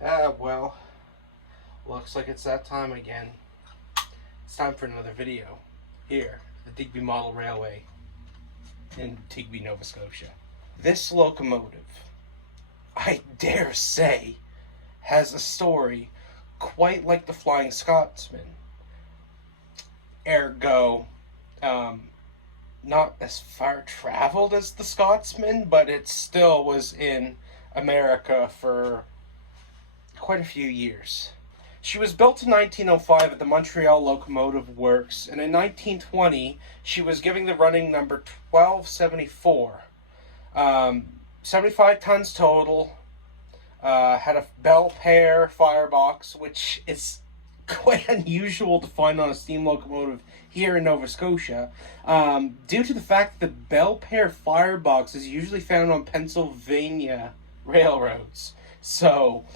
Well, looks like it's that time again. It's time for another video here at the Digby Model Railway in Digby, Nova Scotia. This locomotive, I dare say, has a story quite like the Flying Scotsman. Ergo, not as far traveled as the Scotsman, but it still was in America for quite a few years. She was built in 1905 at the Montreal Locomotive Works, and in 1920 she was given the running number 1274. 75 tons total, had a bell pair firebox, which is quite unusual to find on a steam locomotive here in Nova Scotia, due to the fact that the bell pair firebox is usually found on Pennsylvania railroads. So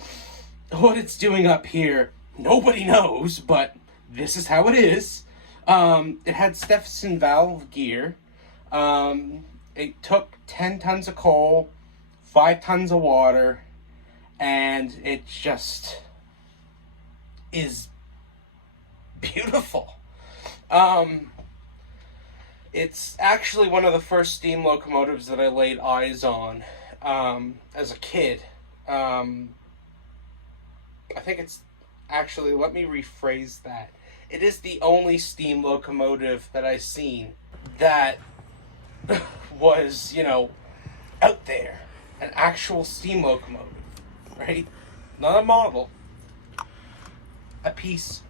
what it's doing up here, nobody knows, but this is how it is. It had Stephenson valve gear. It took 10 tons of coal, 5 tons of water, and it just is beautiful. It's actually one of the first steam locomotives that I laid eyes on as a kid. I think it's actually, let me rephrase that. It is the only steam locomotive that I've seen that was, out there. An actual steam locomotive, right? Not a model. A piece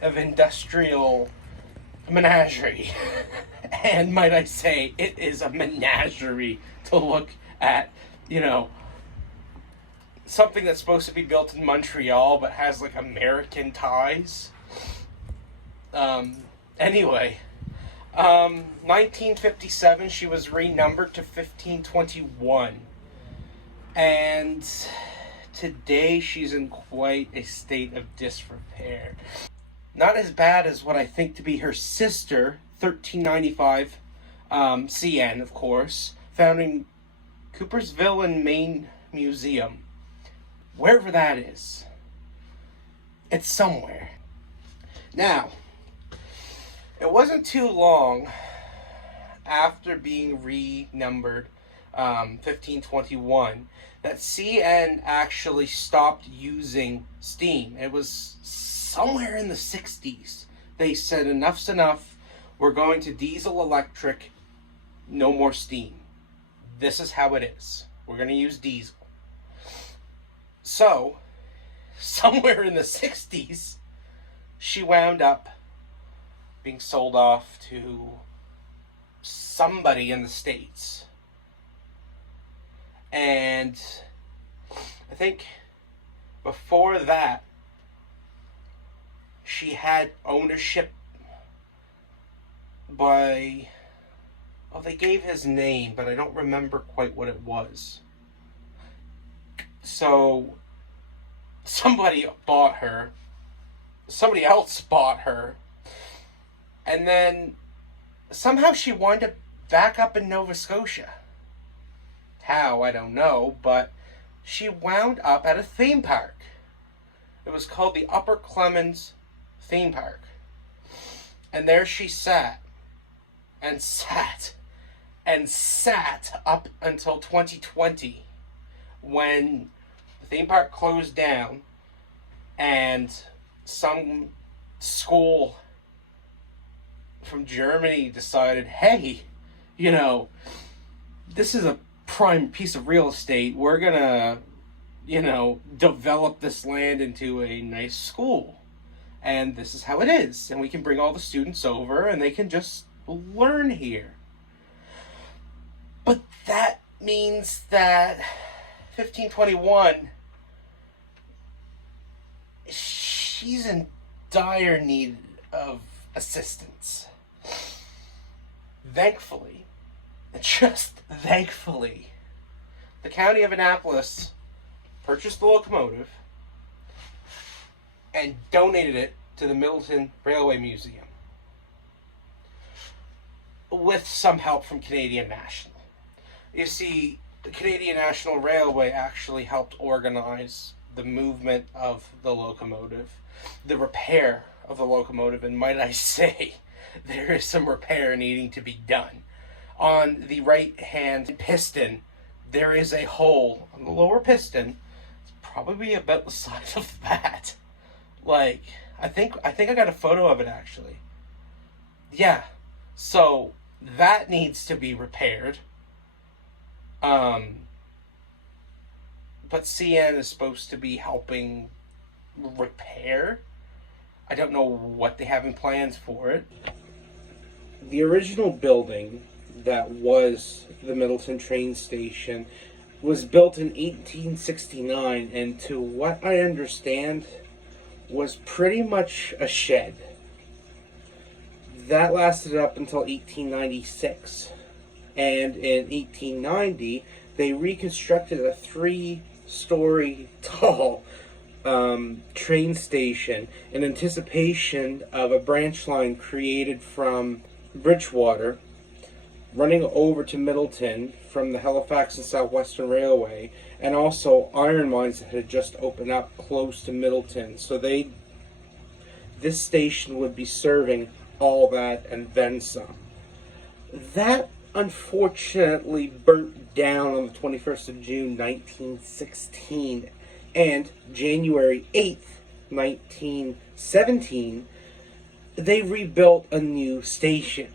of industrial menagerie. And might I say, it is a menagerie to look at, something that's supposed to be built in Montreal but has like American ties. Anyway, 1957 she was renumbered to 1521, and today she's in quite a state of disrepair. Not as bad as what I think to be her sister, 1395 CN, of course, found in Coopersville and Maine Museum. Wherever that is, it's somewhere. Now, it wasn't too long after being renumbered 1521 that CN actually stopped using steam. It was somewhere in the 60s. They said enough's enough. We're going to diesel electric. No more steam. This is how it is. We're going to use diesel. So, somewhere in the 60s, she wound up being sold off to somebody in the States. And I think before that, she had ownership by, they gave his name, but I don't remember quite what it was. So somebody else bought her, and then somehow she wound up back up in Nova Scotia. How, I don't know, but she wound up at a theme park. It was called the Upper Clemens Theme Park. And there she sat up until 2020, when the theme park closed down and some school from Germany decided, hey, this is a prime piece of real estate. We're gonna, develop this land into a nice school. And this is how it is. And we can bring all the students over and they can just learn here. But that means that 1521, she's in dire need of assistance. Thankfully, just thankfully, the county of Annapolis purchased the locomotive and donated it to the Middleton Railway Museum, with some help from Canadian National. You see, the Canadian National Railway actually helped organize the movement of the locomotive, the repair of the locomotive, and might I say, there is some repair needing to be done. On the right hand piston, there is a hole on the lower piston. It's probably about the size of that. Like, I think I got a photo of it actually. Yeah. So that needs to be repaired. Um, but CN is supposed to be helping repair. I don't know what they have in plans for it. The original building that was the Middleton Train Station was built in 1869, and to what I understand, was pretty much a shed. That lasted up until 1896. And in 1890, they reconstructed a 3-story tall train station in anticipation of a branch line created from Bridgewater, running over to Middleton from the Halifax and Southwestern Railway, and also iron mines that had just opened up close to Middleton. So this station would be serving all that and then some. That unfortunately burnt down on the 21st of June 1916, and January 8th, 1917, they rebuilt a new station,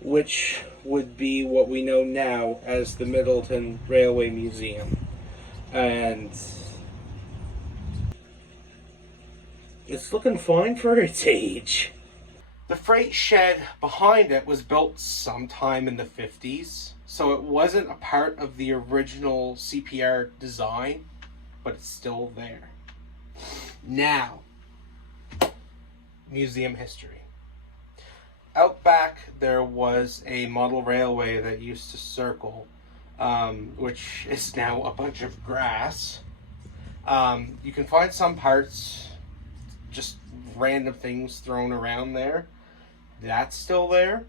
which would be what we know now as the Middleton Railway Museum. And it's looking fine for its age. The freight shed behind it was built sometime in the 50s, so it wasn't a part of the original CPR design, but it's still there. Now, museum history. Out back, there was a model railway that used to circle, which is now a bunch of grass. You can find some parts, just random things thrown around there. That's still there.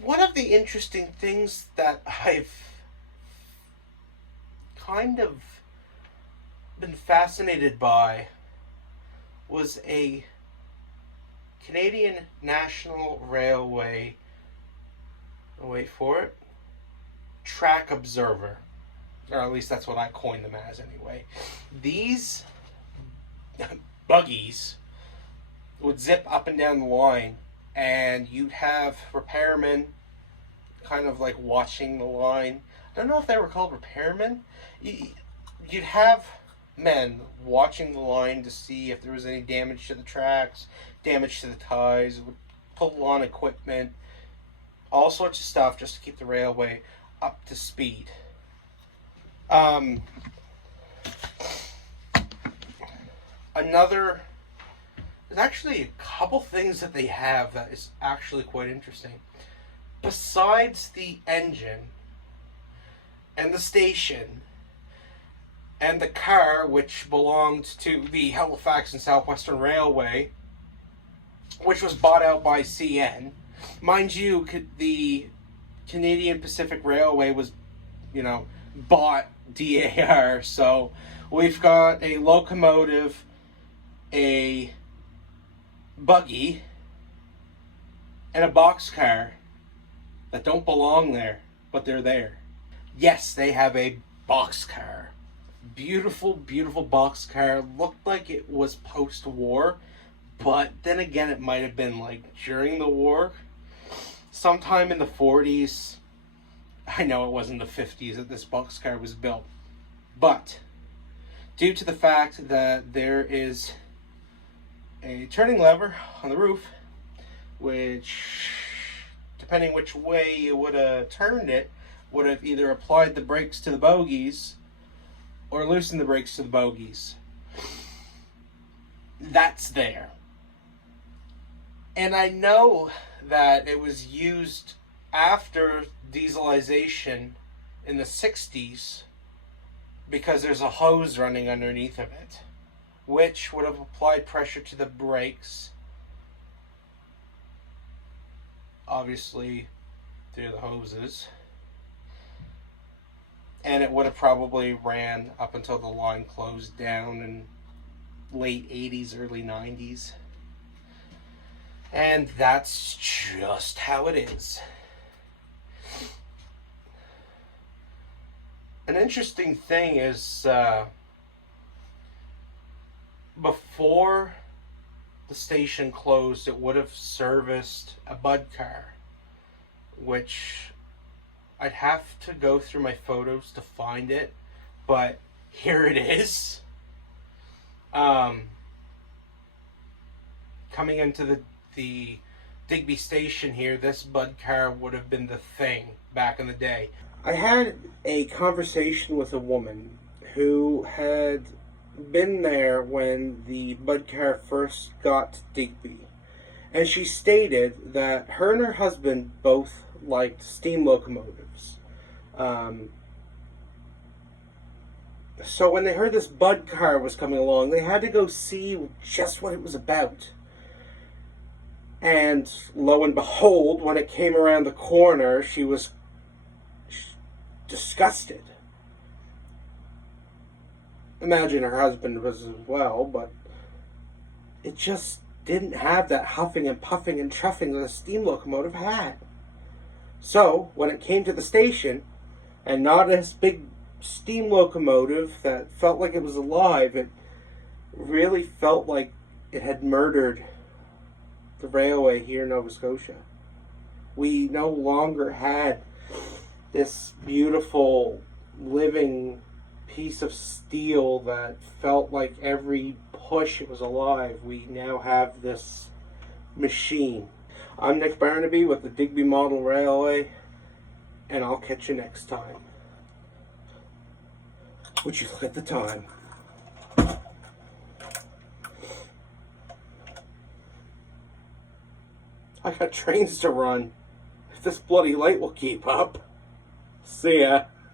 One of the interesting things that I've kind of been fascinated by was a Canadian National Railway, wait for it, track observer. Or at least that's what I coined them as anyway. These buggies would zip up and down the line, and you'd have repairmen kind of like watching the line. I don't know if they were called repairmen. You'd have men watching the line to see if there was any damage to the tracks, damage to the ties, would pull on equipment, all sorts of stuff just to keep the railway up to speed. There's actually a couple things that they have that is actually quite interesting. Besides the engine and the station and the car, which belonged to the Halifax and Southwestern Railway, which was bought out by CN. Mind you, the Canadian Pacific Railway was, bought DAR. So we've got a locomotive, a buggy, and a boxcar that don't belong there, but they're there. Yes, they have a boxcar. Beautiful, beautiful boxcar. Looked like it was post-war, but then again, it might have been like during the war. Sometime in the 40s. I know it wasn't the 50s that this boxcar was built. But due to the fact that there is a turning lever on the roof, which, depending which way you would have turned it, would have either applied the brakes to the bogies or loosened the brakes to the bogies. That's there. And I know that it was used after dieselization in the 60s because there's a hose running underneath of it, which would have applied pressure to the brakes, obviously through the hoses, and it would have probably ran up until the line closed down in late 80s, early 90s. And that's just how it is. An interesting thing is, before the station closed, it would have serviced a Bud car, which I'd have to go through my photos to find it, but here it is. Coming into the Digby station here, this Bud car would have been the thing back in the day. I had a conversation with a woman who had been there when the Bud car first got to Digby, and she stated that her and her husband both liked steam locomotives. So when they heard this Bud car was coming along, they had to go see just what it was about. And lo and behold, when it came around the corner, she was disgusted. Imagine her husband was as well, but it just didn't have that huffing and puffing and chuffing that a steam locomotive had. So, when it came to the station, and not this big steam locomotive that felt like it was alive, it really felt like it had murdered the railway here in Nova Scotia. We no longer had this beautiful living piece of steel that felt like every push it was alive. We now have this machine. I'm Nick Barnaby with the Digby Model Railway, and I'll catch you next time. Would you look at the time? I got trains to run. If this bloody light will keep up. See ya.